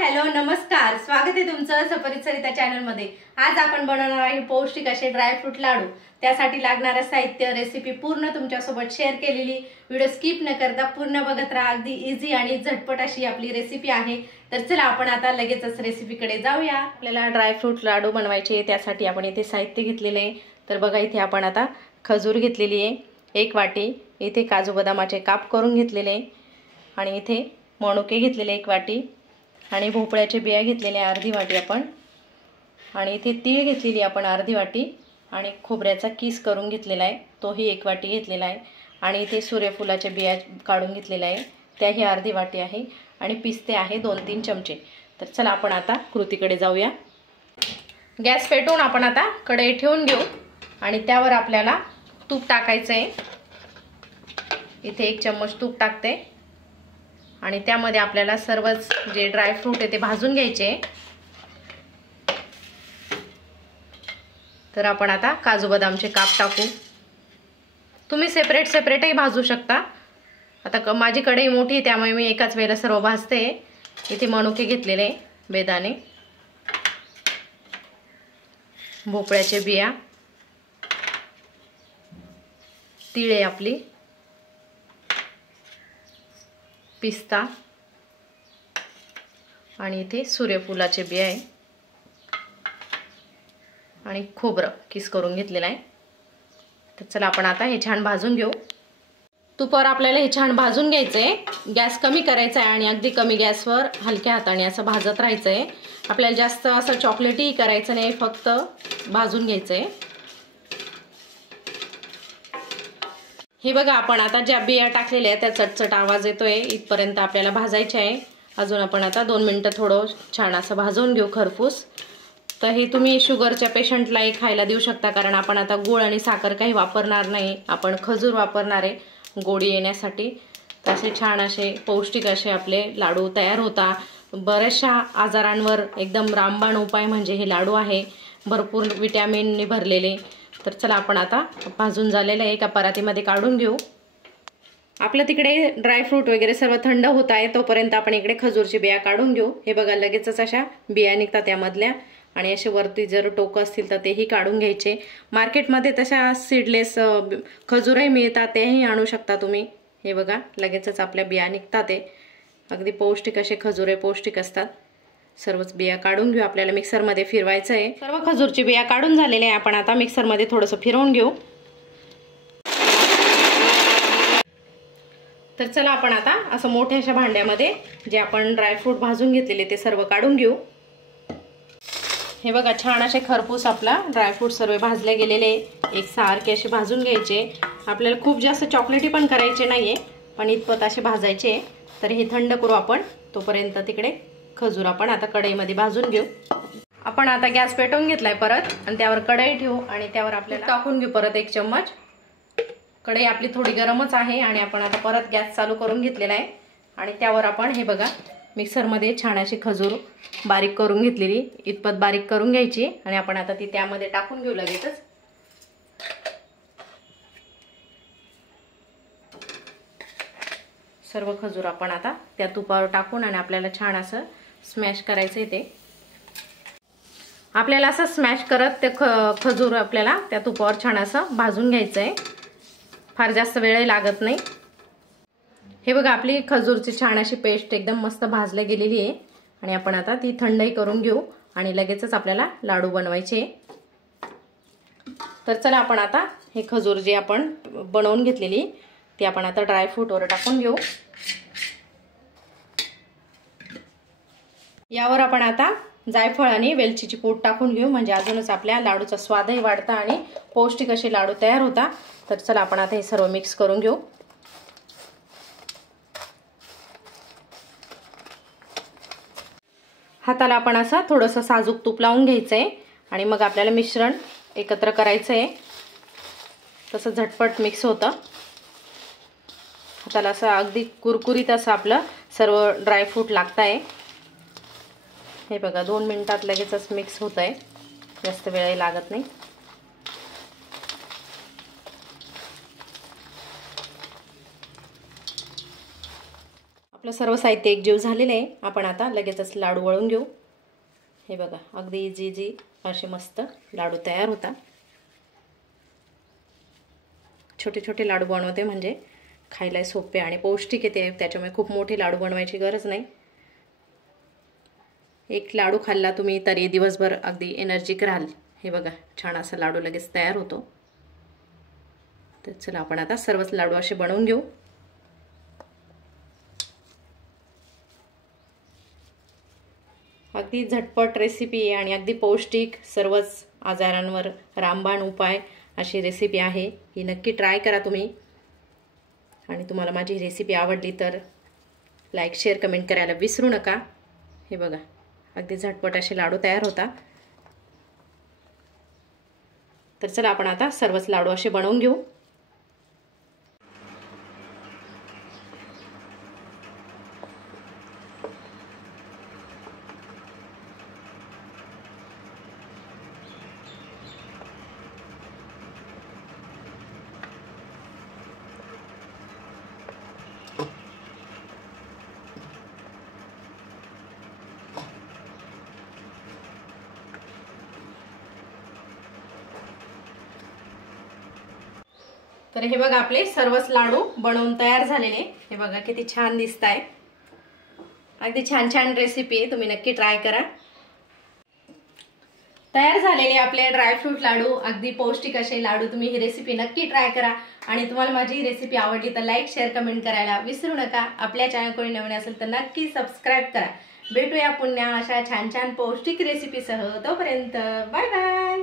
Hello नमस्कार, स्वागत आहे तुमचं सफरीत सरिता चॅनल मध्ये। आज आपण बनवणार आहे पौष्टिक असे ड्रायफ्रूट लाडू। त्यासाठी लागणारे साहित्य रेसिपी पूर्ण तुमच्यासोबत शेअर केलेली, व्हिडिओ स्किप न करता पूर्ण बघत राहा। अगदी इझी आणि झटपट अशी आपली रेसिपी आहे। तर चला आपण आता लगेचच रेसिपीकडे जाऊया। आपल्याला ड्रायफ्रूट लाडू बनवायचे, त्यासाठी आपण इथे साहित्य घेतलेले आहे। तर बघा इथे आपण आता खजूर घेतलेली आहे 1 वाटी, इथे काजू बदामाचे काप करून घेतलेले आहे आणि इथे मनुके घेतलेले 1 वाटी आणि भोपळ्याचे बिया घेतलेले अर्धी वाटी आपण, आणि इथे तीळ घेतलेली आपण अर्धी वाटी आणि खोबऱ्याचा किस करून घेतलेला आहे तोही 1 वाटी घेतलेला आहे, आणि इथे सूर्यफुलाच्या बिया काढून घेतलेल्या आहे त्याही अर्धी वाटी आहे, आणि पिस्ते आहे 2-3 चमचे। तर चला आपण आता कृतीकडे जाऊया। गॅस पेटवून आपण आता कढई ठेवून घेऊ आणि त्यावर आपल्याला तूप टाकायचं आहे। इथे 1 चम्मच तूप टाकते आणि त्यामध्ये आपल्याला सर्वच जे ड्रायफ्रूट आहे ते भाजून घ्यायचे। तर आपण आता काजू बदामचे काप टाकू, तुम्ही सेपरेटही भाजू शकता। आता माझी कढई मोठी आहे त्यामुळे मी एकाच वेळेला सर्व भाजते। इथे मनुके घेतलेले बेदाणे, भोपळ्याचे बिया, तिळे आपली, पिस्ता आणि इथे सूर्यफुलाचे बिया आहे आणि खोबरं किस करून घेतलेलं आहे। तर चला आपण आता हे छान भाजून घेऊ। तुपावर आपल्याला हे छान भाजून घ्यायचंय। गॅस कमी करायचा आहे आणि अगदी कमी गॅसवर हलक्या हाताने असं भाजत राहायचंय। आपल्याला जास्त असं चॉकलेटी करायचं नाही, फक्त भाजून घ्यायचंय। हे बघा आपण आता ज्या बिया टाकलेल्या आहेत त्या चटचट आवाज येतोय, इथपर्यंत आपल्याला भाजायचे आहे। अजून आपण आता 2 मिनिटं थोडं छान असं भाजून घेऊ खरपूस। तर हे तुम्ही शुगरच्या पेशंटलाही खायला देऊ शकता, कारण आपण आता गूळ आणि साखर काही वापरणार नाही, आपण खजूर वापरणार आहे गोडी येण्यासाठी। तर असे छान असे पौष्टिक असे आपले लाडू तयार होता। बऱ्याचशा आजारांवर एकदम रामबाण उपाय म्हणजे हे लाडू आहे, भरपूर विटॅमिनने भरलेले। तर चला आपण आता भाजून झालेलं आहे एका परातीमध्ये काढून घेऊ। आपलं तिकडे ड्रायफ्रूट वगैरे सर्व थंड होत आहे, तोपर्यंत आपण इकडे खजूरची बिया काढून घेऊ। हे बघा लगेचच अशा बिया निघतात त्यामधल्या, आणि असे वरती जर टोक असतील तर तेही काढून घ्यायचे। मार्केटमध्ये तशा सीडलेस खजूरही मिळतात, तेही आणू शकता तुम्ही। हे बघा लगेचच आपल्या बिया निघतात, ते अगदी पौष्टिक असे खजूर पौष्टिक असतात। सर्वच बिया काढून घेऊ, आपल्याला मिक्सरमध्ये फिरवायचं आहे। सर्व खजूरची बिया काढून झालेले आहे, आपण आता मिक्सरमध्ये थोडंसं फिरवून घेऊ। तर चला आपण आता असं मोठ्याशा भांड्यामध्ये जे आपण ड्रायफ्रूट भाजून घेतलेले ते सर्व काढून घेऊ। हे बघा छान असे खरपूस आपला ड्रायफ्रूट सर्व भाजले गेलेले, एकसारखे असे भाजून घ्यायचे। आपल्याला खूप जास्त चॉकलेटी पण करायचे नाहीये, पण इतपत असे भाजायचे। तर हे थंड करू आपण, तोपर्यंत तिकडे खजूर आपण आता कढईमध्ये भाजून घेऊ। आपण आता गॅस पेटवून घेतलाय परत, आणि त्यावर कढई ठेवू आणि त्यावर आपल्याला टाकून घेऊ परत 1 चम्मच। कढई आपली थोडी गरमच आहे आणि आपण आता परत गॅस चालू करून घेतलेला आहे, आणि त्यावर आपण हे बघा मिक्सरमध्ये छान अशी खजूर बारीक करून घेतलेली, इतपत बारीक करून घ्यायची, आणि आपण आता ती त्यामध्ये टाकून घेऊ लगेचच। सर्व खजूर आपण आता त्या तुपावर टाकून आणि आपल्याला छान असं स्मॅश करायचं आहे। ते आपल्याला असं स्मॅश करत ते खजूर आपल्याला त्या तुपावर छान असं भाजून घ्यायचं आहे, फार जास्त वेळ लागत नाही। हे बघा आपली खजूरची छान अशी पेस्ट एकदम मस्त भाजली गेलेली आहे, आणि आपण आता ती थंडही करून घेऊ आणि लगेचच आपल्याला लाडू बनवायचे। तर चला आपण आता हे खजूर जे आपण बनवून घेतलेली ती आपण आता ड्रायफ्रूटवर टाकून घेऊ। यावर आपण आता जायफळ आणि वेलचीची पूड टाकून घेऊ, म्हणजे अजूनच आपल्या लाडूचा स्वादही वाढता आणि पौष्टिक असे लाडू तयार होता। तर चला आपण आता हे सर्व मिक्स करून घेऊ। हाताला आपण असं थोडंसं साजूक तूप लावून घ्यायचंय, आणि मग आपल्याला मिश्रण एकत्र करायचंय। तसं झटपट मिक्स होतं, हाताला असं अगदी कुरकुरीत असं आपलं सर्व ड्रायफ्रूट लागतंय। हे बघा 2 मिनिटात लगेचच मिक्स होत आहे, जास्त वेळही लागत नाही। आपलं सर्व साहित्य एकजीव झालेलं आहे. आपण आता लगेचच लाडू वळून घेऊ. हे बघा, अगदी इझी असे मस्त लाडू तयार होतात. छोटे छोटे लाडू बनवते म्हणजे खायला सोपे आणि पौष्टिक येते, त्याच्यामुळे खूप मोठे लाडू बनवायची गरज नाही. एक लाडू खाल्ला तुम्ही तरी दिवसभर अगदी एनर्जिक राहाल. हे बघा, छान असा लाडू लगेच तयार होतो. तर चला आपण आता सर्वच लाडू असे बनवून घेऊ. अगदी झटपट रेसिपी आहे आणि अगदी पौष्टिक, सर्वच आजारांवर रामबाण उपाय अशी रेसिपी आहे. ही नक्की ट्राय करा तुम्ही. आणि तुम्हाला माझी रेसिपी आवडली तर लाईक, शेअर, कमेंट करायला विसरू नका. हे बघा, अगदी झटपट असे लाडू तयार होतात. तर चला आपण आता सर्वच लाडू असे बनवून घेऊ. तर हे बघा, आपले सर्वच लाडू बनवून तयार झालेले. हे बघा किती छान दिसत आहे. अगदी छान छान रेसिपी आहे, तुम्ही नक्की ट्राय करा. तयार झालेले आपले ड्रायफ्रूट लाडू, अगदी पौष्टिक असे लाडू. तुम्ही ही रेसिपी नक्की ट्राय करा. आणि तुम्हाला माझी ही रेसिपी आवडली तर लाईक, शेअर, कमेंट करायला विसरू नका. आपल्या चॅनल कोणी नवीन असेल तर नक्की सबस्क्राईब करा. भेटूया पुन्हा अशा छान छान पौष्टिक रेसिपीसह. तोपर्यंत बाय बाय.